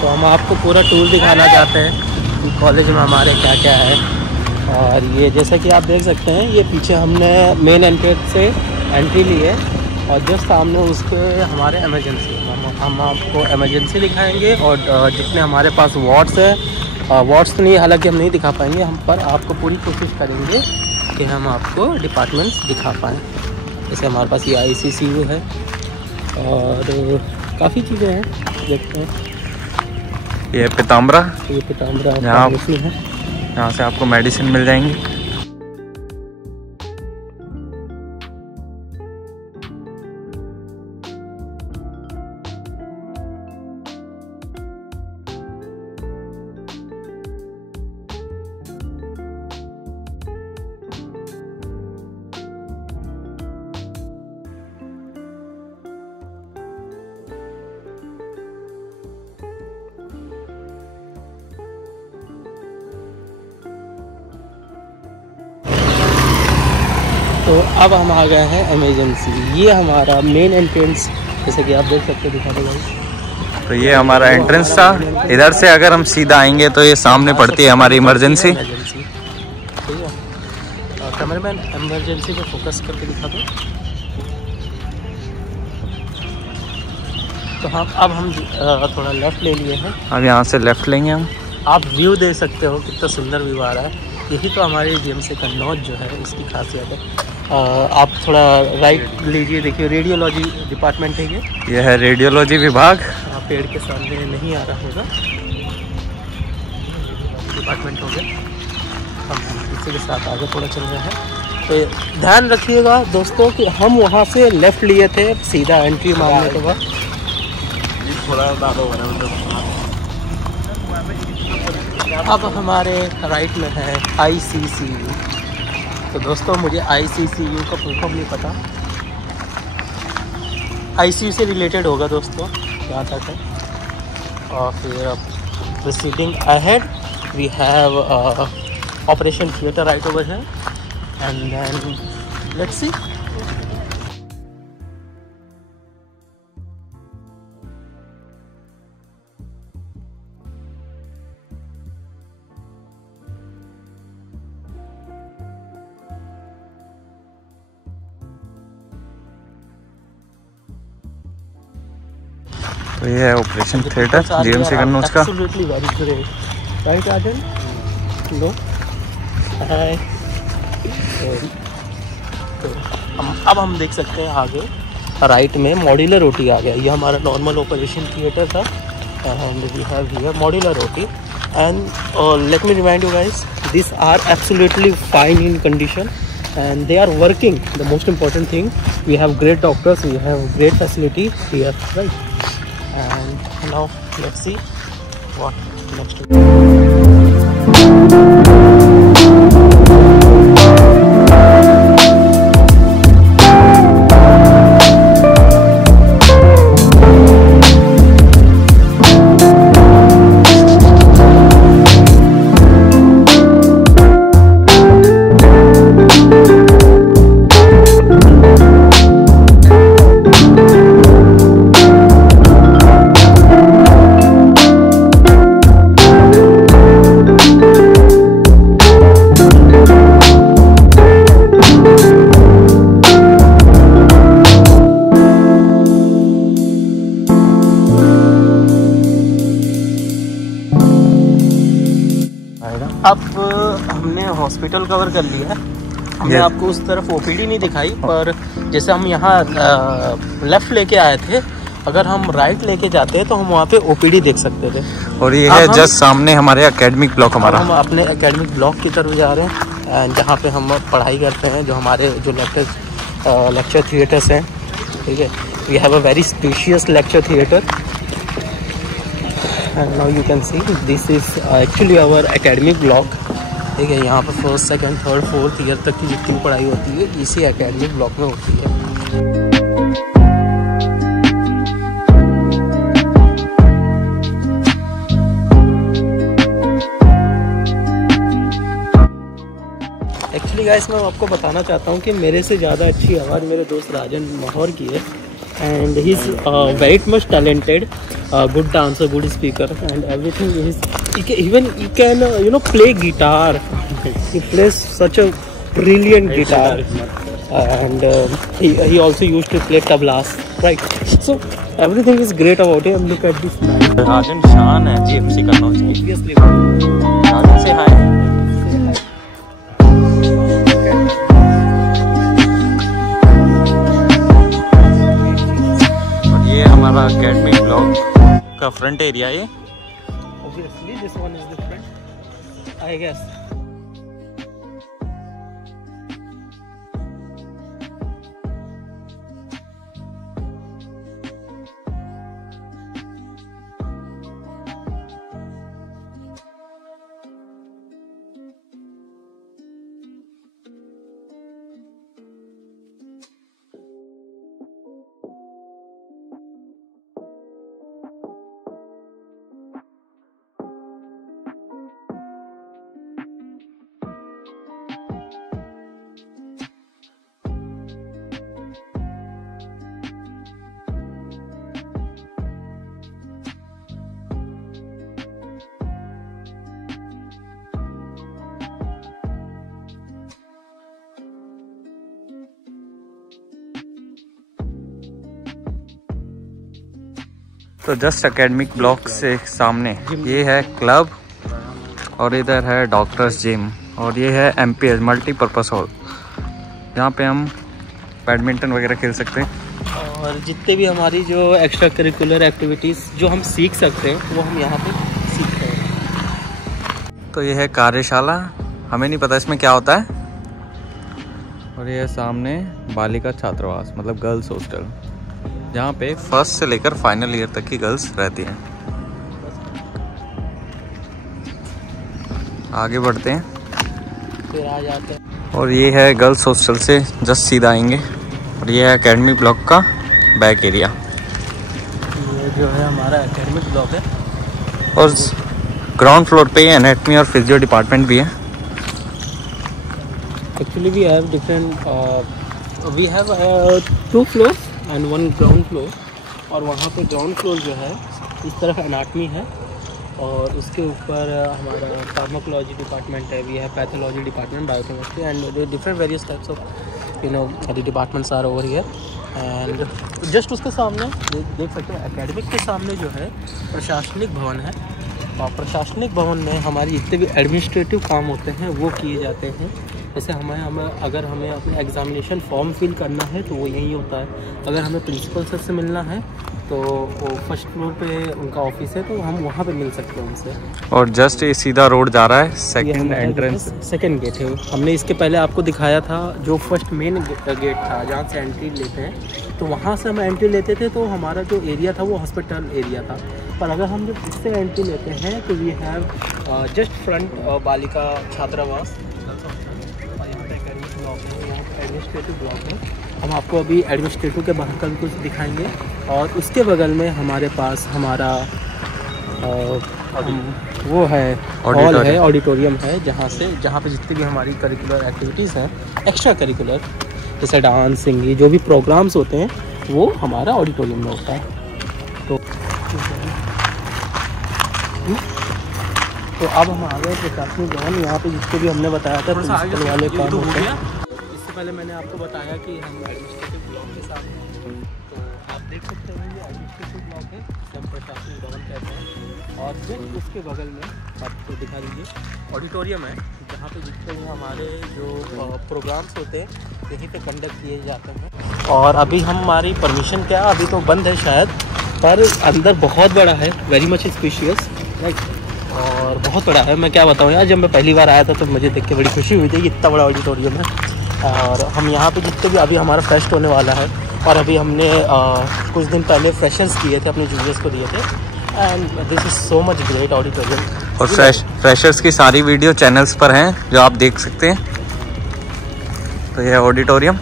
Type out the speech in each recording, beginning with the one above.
तो हम आपको पूरा टूर दिखाना चाहते हैं कि कॉलेज में हमारे क्या क्या है। और ये जैसा कि आप देख सकते हैं, ये पीछे हमने मेन एंट्रेंस से एंट्री ली है और जस्ट सामने उसके हमारे इमरजेंसी, हम आपको इमरजेंसी दिखाएंगे। और जितने हमारे पास वार्ड्स है, वार्ड्स तो नहीं, हालांकि हम नहीं दिखा पाएंगे, हम पर आपको पूरी कोशिश करेंगे कि हम आपको डिपार्टमेंट्स दिखा पाएँ। जैसे हमारे पास ये ICCU है और काफ़ी चीज़ें हैं, देखते हैं। ये पीताम्बरा फार्मेसी है, यहाँ से आपको मेडिसिन मिल जाएंगी। तो अब हम आ गए हैं इमरजेंसी। ये हमारा मेन एंट्रेंस, जैसे कि आप देख सकते हो, दिखा दो भाई। तो ये हमारा एंट्रेंस था। इधर से अगर हम सीधा आएंगे तो ये सामने पड़ती है हमारी इमरजेंसी। ठीक है, कैमरामैन इमरजेंसी पे फोकस करके दिखा दो। तो हम थोड़ा लेफ़्ट ले लिए हैं। अब यहाँ से लेफ़्ट लेंगे हम। आप व्यू देख सकते हो, कितना सुंदर व्यू आ रहा है। यही तो हमारे GMC कन्नौज जो है इसकी खासियत है। आप थोड़ा राइट लीजिए, देखिए रेडियोलॉजी डिपार्टमेंट है ये है रेडियोलॉजी विभाग। पेड़ के सामने नहीं आ रहा होगा, डिपार्टमेंट हो गया। हम इसी के साथ आगे थोड़ा चल रहे हैं। तो ध्यान रखिएगा दोस्तों कि हम वहाँ से लेफ़्ट लिए थे सीधा एंट्री मारने के बाद। अब हमारे राइट में है ICCU। तो दोस्तों मुझे ICCU का फुल फॉर्म नहीं पता, ICU से रिलेटेड होगा दोस्तों, यहाँ तक है। और फिर अब proceeding ahead we have operation theatre right over है, एंड देन लेट्स सी। तो ये है ऑपरेशन थिएटर GMC कन्नौज का। Absolutely very great, right Rajan? लो हाय। अब हम देख सकते हैं आगे राइट में मॉड्यूलर OT आ गया। ये हमारा नॉर्मल ऑपरेशन थिएटर था and we have here modular OT and let me remind you guys, this are absolutely fine in condition and they are working. The most important thing, we have great doctors, we have great facility here, right? And now let's see what next. अब हमने hospital cover कर लिया है। हमने आपको उस तरफ OPD नहीं दिखाई, पर जैसे हम यहाँ लेफ़्ट लेके आए थे, अगर हम राइट लेके जाते तो हम वहाँ पे OPD देख सकते थे। और ये है जस्ट सामने हमारे एकेडमिक ब्लॉक। हम अपने एकेडमिक ब्लॉक की तरफ जा रहे हैं, जहाँ पे हम पढ़ाई करते हैं, जो हमारे जो लेक्चर थिएटर्स हैं। ठीक है, we have a very spacious lecture theatre and now you can see this is actually our academic block. ठीक है, यहाँ पर 1st, 2nd, 3rd, 4th year तक की जितनी पढ़ाई होती है इसी एकेडमिक ब्लॉक में होती है। एक्चुअली गाइस मैं आपको बताना चाहता हूँ कि मेरे से ज़्यादा अच्छी आवाज़ मेरे दोस्त राजन माहौर की है। and he's very much talented, good dancer, good speaker, and everything. He can play guitar. He plays such a brilliant guitar, and he also used to play tablas, right? So everything is great about him. Look at this man. राजन शान है GFC का नाम। Obviously. राजन से हाय। और ये हमारा academy block का front area है। Obviously, this one is different, I guess. तो जस्ट एकेडमिक ब्लॉक से सामने ये है क्लब, और इधर है डॉक्टर्स जिम, और ये है MPH मल्टीपर्पज़ हॉल, जहाँ पे हम बैडमिंटन वगैरह खेल सकते हैं। और जितने भी हमारी जो एक्स्ट्रा करिकुलर एक्टिविटीज़ जो हम सीख सकते हैं वो हम यहाँ पे सीखते हैं। तो ये है कार्यशाला, हमें नहीं पता इसमें क्या होता है। और ये है सामने बालिका छात्रावास, मतलब गर्ल्स हॉस्टल, जहाँ पे फर्स्ट से लेकर फाइनल ईयर तक की गर्ल्स रहती हैं। आगे बढ़ते हैं, फिर आ जाते हैं। और ये है गर्ल्स हॉस्टल से जस्ट सीधा आएंगे, और ये है एकेडमी ब्लॉक का बैक एरिया। ये जो है हमारा एकेडमिक ब्लॉक है, और ग्राउंड फ्लोर पे एनाटमी और फिजियो डिपार्टमेंट भी है। Actually we have different, we have 2 floors and 1 ground floor, और वहाँ पे ग्राउंड फ्लोर जो है इस तरफ एनाटमी है, और उसके ऊपर हमारा फार्माकोलॉजी डिपार्टमेंट है, भी है pathology department, biochemistry, and different various types of the departments are over here. And just उसके सामने देख सकते हैं एकेडमिक के सामने जो है प्रशासनिक भवन है, और प्रशासनिक भवन में हमारी जितने भी एडमिनिस्ट्रेटिव काम होते हैं वो किए जाते हैं। जैसे अगर हमें अपने एग्जामिनेशन फॉर्म फिल करना है तो वो यही होता है। अगर हमें प्रिंसिपल सर से मिलना है तो वो फर्स्ट फ्लोर पे उनका ऑफिस है, तो हम वहाँ पे मिल सकते हैं उनसे। और जस्ट ये सीधा रोड जा रहा है, सेकंड एंट्रेंस, सेकंड गेट है। हमने इसके पहले आपको दिखाया था जो फर्स्ट मेन गेट था जहाँ से एंट्री लेते हैं, तो वहाँ से हम एंट्री लेते थे तो हमारा जो एरिया था वो हॉस्पिटल एरिया था। पर अगर हम जब इससे एंट्री लेते हैं तो वी हैव जस्ट फ्रंट बालिका छात्रावास, और यहाँ पे एकेडमिक ब्लॉक है, यहाँ पे एडमिनिस्ट्रेटिव ब्लॉक है। हम आपको अभी एडमिनिस्ट्रेटिव के बाहर का भी कुछ दिखाएंगे, और उसके बगल में हमारे पास हमारा वो है हॉल है, ऑडिटोरियम है, जहाँ पे जितनी भी हमारी करिकुलर एक्टिविटीज़ हैं, एक्स्ट्रा करिकुलर जैसे डांस, सिंगिंग, जो भी प्रोग्राम्स होते हैं वो हमारा ऑडिटोरियम में होता है। तो अब हम आ गए प्रशासनिक भवन। यहाँ पे जिसको भी हमने बताया था प्रिंसिपल वाले काम होते हैं। इससे पहले मैंने आपको बताया कि हम एडमिनिस्ट्रेटिव ब्लॉक के साथ हैं, तो आप देख सकते हैं ये एडमिनिस्ट्रेटिव ब्लॉक है, हम प्रशासनिक भवन कहते हैं। और फिर उसके बगल में आपको दिखा दीजिए ऑडिटोरियम है, जहाँ पे जितने भी हमारे जो प्रोग्राम्स होते हैं यहीं पे कंडक्ट किए जाते हैं। और अभी हमारी परमिशन क्या, अभी तो बंद है शायद, पर अंदर बहुत बड़ा है, वेरी मच स्पेशियस, राइट, और बहुत बड़ा है। मैं क्या बताऊँ यार, जब मैं पहली बार आया था तो मुझे देख के बड़ी खुशी हुई थी कि इतना बड़ा ऑडिटोरियम है। और हम यहाँ पे जितने भी, अभी हमारा फेस्ट होने वाला है, और अभी हमने कुछ दिन पहले फ्रेशर्स किए थे, अपने जूनियर्स को दिए थे, and this is so much great auditorium. और फ्रेशर्स की सारी वीडियो चैनल्स पर हैं जो आप देख सकते हैं। तो यह ऑडिटोरियम,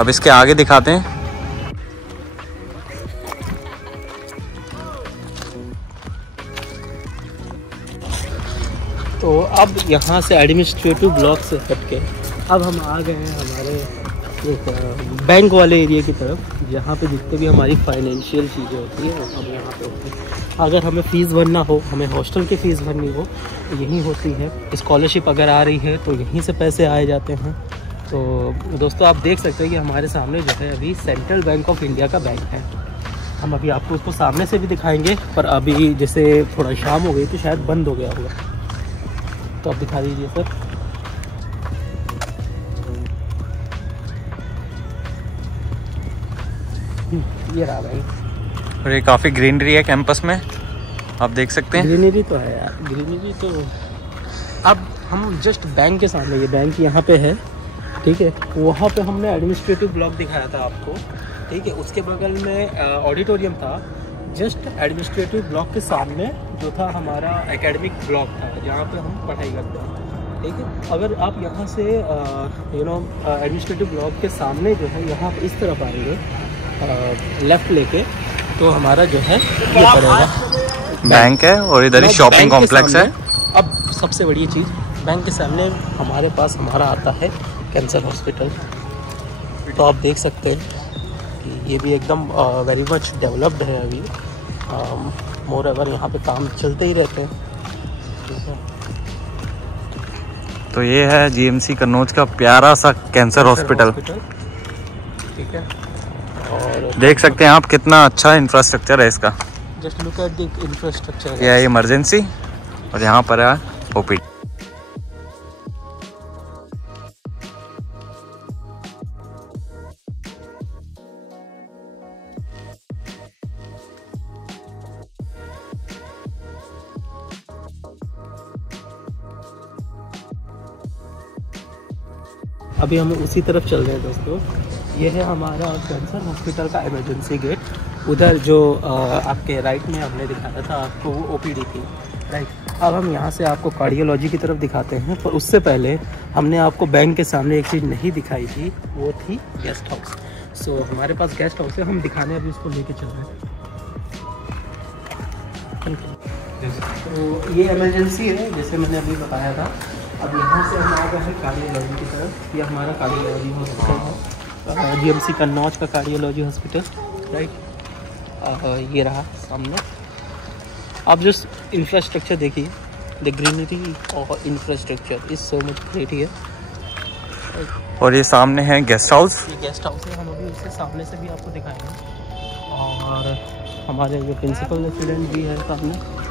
अब इसके आगे दिखाते हैं। तो अब यहाँ से एडमिनिस्ट्रेटिव ब्लॉक से हट के अब हम आ गए हैं हमारे एक बैंक वाले एरिया की तरफ, जहाँ पे जितने भी हमारी फाइनेंशियल चीज़ें होती हैं वो हम यहाँ पे होती हैं। अगर हमें फ़ीस भरना हो, हमें हॉस्टल की फ़ीस भरनी हो, यहीं होती है। स्कॉलरशिप अगर आ रही है तो यहीं से पैसे आए जाते हैं। तो दोस्तों आप देख सकते हैं कि हमारे सामने जो है अभी सेंट्रल बैंक ऑफ इंडिया का बैंक है। हम अभी आपको उसको सामने से भी दिखाएंगे, पर अभी जैसे थोड़ा शाम हो गई तो शायद बंद हो गया होगा, तो आप दिखा दीजिए सर। ये रहा भाई, और ये काफ़ी ग्रीनरी है कैंपस में, आप देख सकते हैं। ग्रीनरी तो है यार, ग्रीनरी तो। अब हम जस्ट बैंक के सामने, ये बैंक यहाँ पे है, ठीक है। वहाँ पे हमने एडमिनिस्ट्रेटिव ब्लॉक दिखाया था आपको, ठीक है। उसके बगल में ऑडिटोरियम था। जस्ट एडमिनिस्ट्रेटिव ब्लॉक के सामने जो था हमारा एकेडमिक ब्लॉक था, जहाँ पे हम पढ़ाई करते हैं, ठीक है। अगर आप यहाँ से एडमिनिस्ट्रेटिव ब्लॉक के सामने जो है यहाँ इस तरफ आएंगे लेफ़्ट लेके, तो हमारा जो है ये पड़ेगा बैंक है, और इधर ही शॉपिंग कॉम्प्लेक्स है। अब सबसे बड़ी चीज़, बैंक के सामने हमारे पास हमारा आता है कैंसर हॉस्पिटल। तो आप देख सकते हैं कि ये भी एकदम वेरी मच डेवलप्ड है अभी। मोर एवर यहाँ पे काम चलते ही रहते हैं, ठीक है। तो ये है जीएमसी कन्नौज का प्यारा सा कैंसर हॉस्पिटल, ठीक है। और देख सकते हैं आप कितना अच्छा इंफ्रास्ट्रक्चर है इसका। Just look at the infrastructure. ये है इमरजेंसी, और यहाँ पर है ओपीडी। अभी हम उसी तरफ चल रहे हैं दोस्तों। ये है हमारा कैंसर हॉस्पिटल का इमरजेंसी गेट। उधर जो आपके राइट में हमने दिखाया था आपको, वो ओपीडी थी, राइट। अब हम यहाँ से आपको कार्डियोलॉजी की तरफ दिखाते हैं, पर उससे पहले हमने आपको बैंक के सामने एक चीज़ नहीं दिखाई थी, वो थी गेस्ट हाउस। सो हमारे पास गेस्ट हाउस है, हम दिखाने अभी उसको लेके चल रहे हैं। तो ये इमरजेंसी है, जैसे मैंने अभी बताया था। अब यहाँ से हम आ गए हैं कार्डियोलॉजी की तरफ। ये हमारा कार्डियोलॉजी हॉस्पिटल है, जीएमसी कन्नौज का कार्डियोलॉजी हॉस्पिटल, राइट। ये रहा सामने। आप जो इंफ्रास्ट्रक्चर देखिए, द ग्रीनरी और infrastructure is so much great here. और ये सामने है गेस्ट हाउस। ये गेस्ट हाउस है, हम अभी उससे सामने से भी आपको दिखाएंगे। और हमारे जो प्रिंसिपल रेसिडेंट भी है सामने।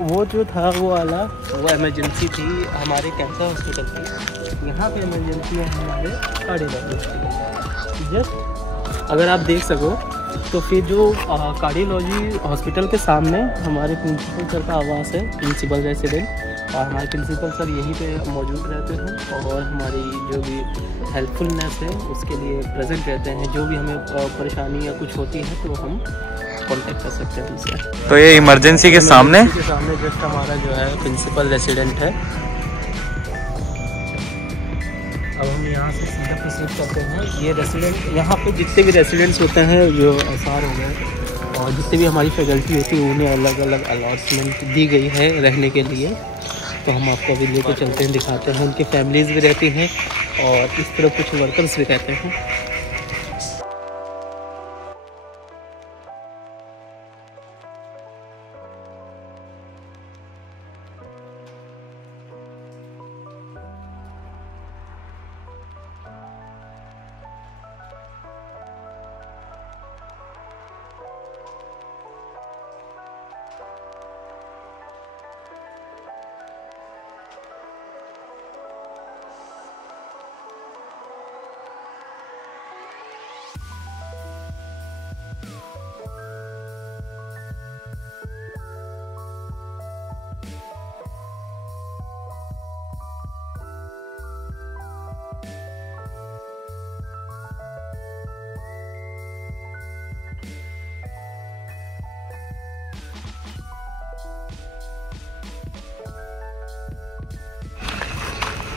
वो जो था वो वाला, वो इमरजेंसी थी हमारे कैंसर हॉस्पिटल की। यहाँ पे इमरजेंसी है हमारे कार्डियोलॉजी हॉस्पिटल। जस्ट अगर आप देख सको तो फिर जो कार्डियोलॉजी हॉस्पिटल के सामने हमारे प्रिंसिपल सर का आवास है, प्रिंसिपल रेसिडेंट। और हमारे प्रिंसिपल सर यहीं पे मौजूद रहते हैं और हमारी जो भी हेल्पफुलनेस है उसके लिए प्रेजेंट रहते हैं। जो भी हमें परेशानी या कुछ होती है तो हम कांटेक्ट कर सकते हैं उनसे। तो ये इमरजेंसी के सामने जस्ट हमारा जो है प्रिंसिपल रेसिडेंट है। अब हम यहाँ से सीधा प्रोसीड करते हैं। ये रेसिडेंट, यहाँ पे जितने भी रेसिडेंट्स होते हैं, जो एसआर हो गए और जितने भी हमारी फैकल्टी होती है, उन्हें अलग अलग अलॉटमेंट दी गई है रहने के लिए। तो हम आपको अभी लेकर चलते हैं, दिखाते हैं। उनकी फैमिलीज़ भी रहती हैं और इस तरह कुछ वर्कर्स भी रहते हैं।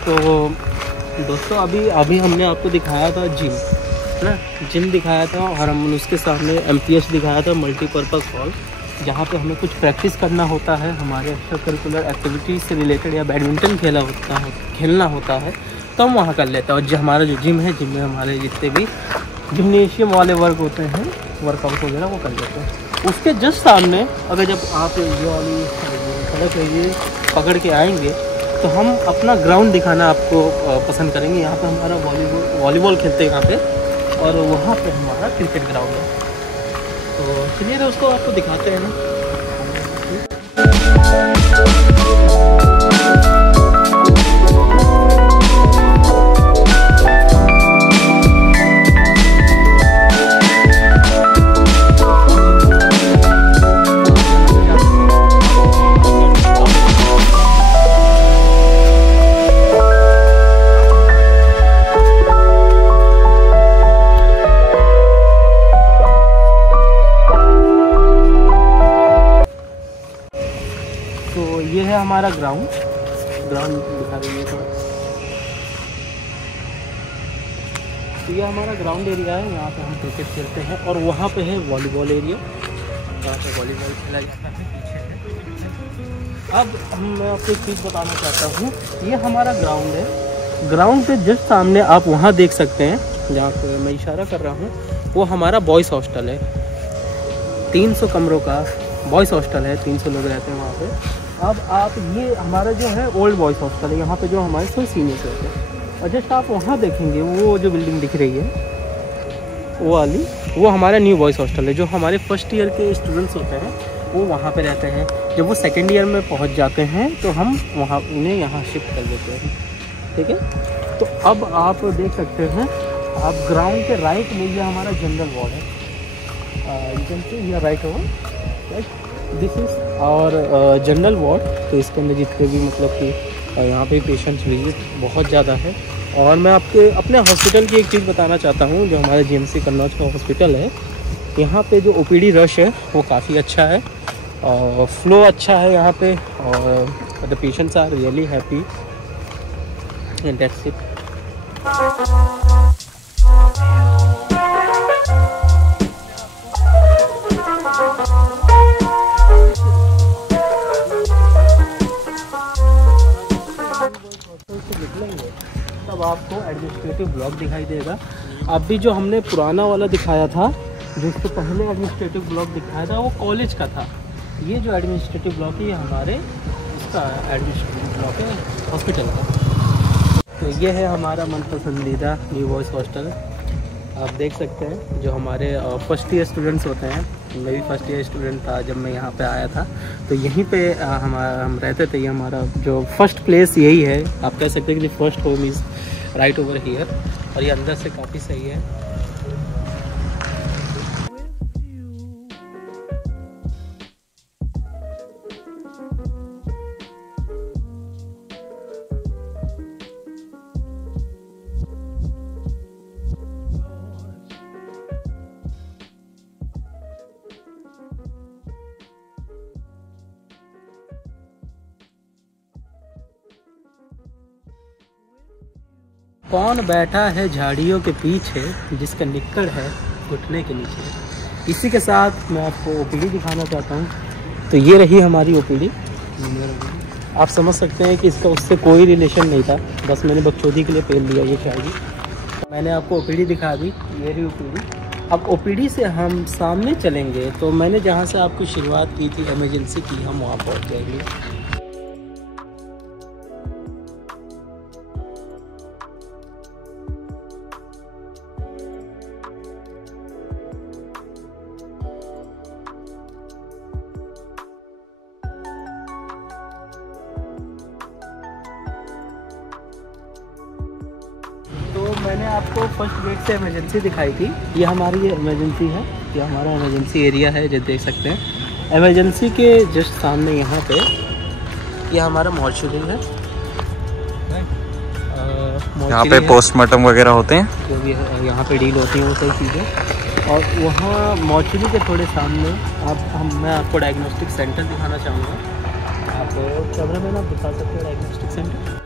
तो दोस्तों अभी हमने आपको दिखाया था जिम, है ना, जिम दिखाया था, और हम उसके सामने एमपीएच दिखाया था, मल्टीपर्पज़ हॉल। जहाँ पे हमें कुछ प्रैक्टिस करना होता है, हमारे एक्स्ट्रा करिकुलर एक्टिविटीज़ से रिलेटेड, या बैडमिंटन खेलना होता है तो हम वहाँ कर लेते हैं। और जो हमारा जो जिम है, जिम में हमारे जितने भी जिम्नेशियम वाले वर्क होते हैं, वर्कआउट वगैरह वो कर लेते हैं। उसके जस्ट सामने अगर जब आप ये वाली सड़क ये पकड़ के आएंगे तो हम अपना ग्राउंड दिखाना आपको पसंद करेंगे। यहाँ पे हमारा वॉलीबॉल खेलते हैं यहाँ पे, और वहाँ पे हमारा क्रिकेट ग्राउंड है। तो चलिए ना उसको आपको दिखाते हैं ना। तो ये है हमारा ग्राउंड दिखा रही है थोड़ा। तो ये हमारा ग्राउंड एरिया है, यहाँ पे हम क्रिकेट खेलते हैं। और वहाँ पे है वॉलीबॉल एरिया, जहाँ पे वॉलीबॉल खेला जाता है, पीछे है। अब मैं आपको एक चीज़ बताना चाहता हूँ, ये हमारा ग्राउंड है। ग्राउंड के जस्ट सामने आप वहाँ देख सकते हैं, जहाँ पे मैं इशारा कर रहा हूँ, वो हमारा बॉयज़ हॉस्टल है। 300 कमरों का बॉयज़ हॉस्टल है, 300 लोग रहते हैं वहाँ पे। अब आप ये हमारा जो है ओल्ड बॉयज़ हॉस्टल है, यहाँ पे जो हमारे सब सीनियर्स रहते हैं। और जस्ट आप वहाँ देखेंगे, वो जो बिल्डिंग दिख रही है वो वाली, वो हमारा न्यू बॉयज़ हॉस्टल है। जो हमारे फर्स्ट ईयर के स्टूडेंट्स होते हैं वो वहाँ पे रहते हैं। जब वो सेकेंड ईयर में पहुँच जाते हैं तो हम वहाँ उन्हें यहाँ शिफ्ट कर देते हैं, ठीक है। तो अब आप देख सकते हैं, आप ग्राउंड के राइट में ये हमारा जनरल वार्ड है, you can see here right over, right, this is और जनरल वार्ड। तो इसके अंदर जितने भी मतलब कि यहाँ पे पेशेंट्स विजिट बहुत ज़्यादा है। और मैं आपके अपने हॉस्पिटल की एक चीज़ बताना चाहता हूँ, जो हमारा जीएमसी कन्नौज का हॉस्पिटल है, यहाँ पे जो ओपीडी रश है वो काफ़ी अच्छा है, और फ्लो अच्छा है यहाँ पे, और the patients are really happy, and that's it. निकलेंगे तब आपको एडमिनिस्ट्रेटिव ब्लॉक दिखाई देगा। अभी जो हमने पुराना वाला दिखाया था, जिसको पहले एडमिनिस्ट्रेटिव ब्लॉक दिखाया था, वो कॉलेज का था। ये जो एडमिनिस्ट्रेटिव ब्लॉक है, ये हमारे इसका एडमिनिस्ट्रेटिव ब्लॉक है हॉस्पिटल का। तो ये है हमारा मन पसंदीदा न्यू बॉयज़ हॉस्टल। आप देख सकते हैं, जो हमारे फर्स्ट ईयर स्टूडेंट्स होते हैं, मैं भी फर्स्ट ईयर स्टूडेंट था जब मैं यहाँ पे आया था, तो यहीं पे हम रहते थे। ये हमारा जो फर्स्ट प्लेस यही है, आप कह सकते हैं कि first home is right over here. और ये अंदर से काफ़ी सही है। कौन बैठा है झाड़ियों के पीछे, जिसका निक्कड़ है घुटने के नीचे। इसी के साथ मैं आपको ओपीडी दिखाना चाहता हूँ। तो ये रही हमारी ओपीडी। आप समझ सकते हैं कि इसका उससे कोई रिलेशन नहीं था, बस मैंने बकचोदी के लिए पेल लिया ये शायरी। मैंने आपको ओपीडी दिखा दी, ये रही ओपीडी। अब ओपीडी से हम सामने चलेंगे, तो मैंने जहाँ से आपकी शुरुआत की थी इमरजेंसी की, हम वहाँ पहुँच जाएंगे। मैंने आपको फर्स्ट गेट से इमरजेंसी दिखाई थी। ये हमारी ये इमरजेंसी है, ये हमारा इमरजेंसी एरिया है, जो देख सकते हैं। इमरजेंसी के जस्ट सामने यहाँ पे ये हमारा मॉर्चरी है। यहाँ पे पोस्टमार्टम वगैरह होते हैं, जो भी यहाँ पे डील होती हैं वो सही चीज़ें। और वहाँ मॉर्चरी के थोड़े सामने मैं आपको डायग्नोस्टिक सेंटर दिखाना चाहूँगा। आप कैमरा मैन आप दिखा सकते हो डायग्नोस्टिक सेंटर।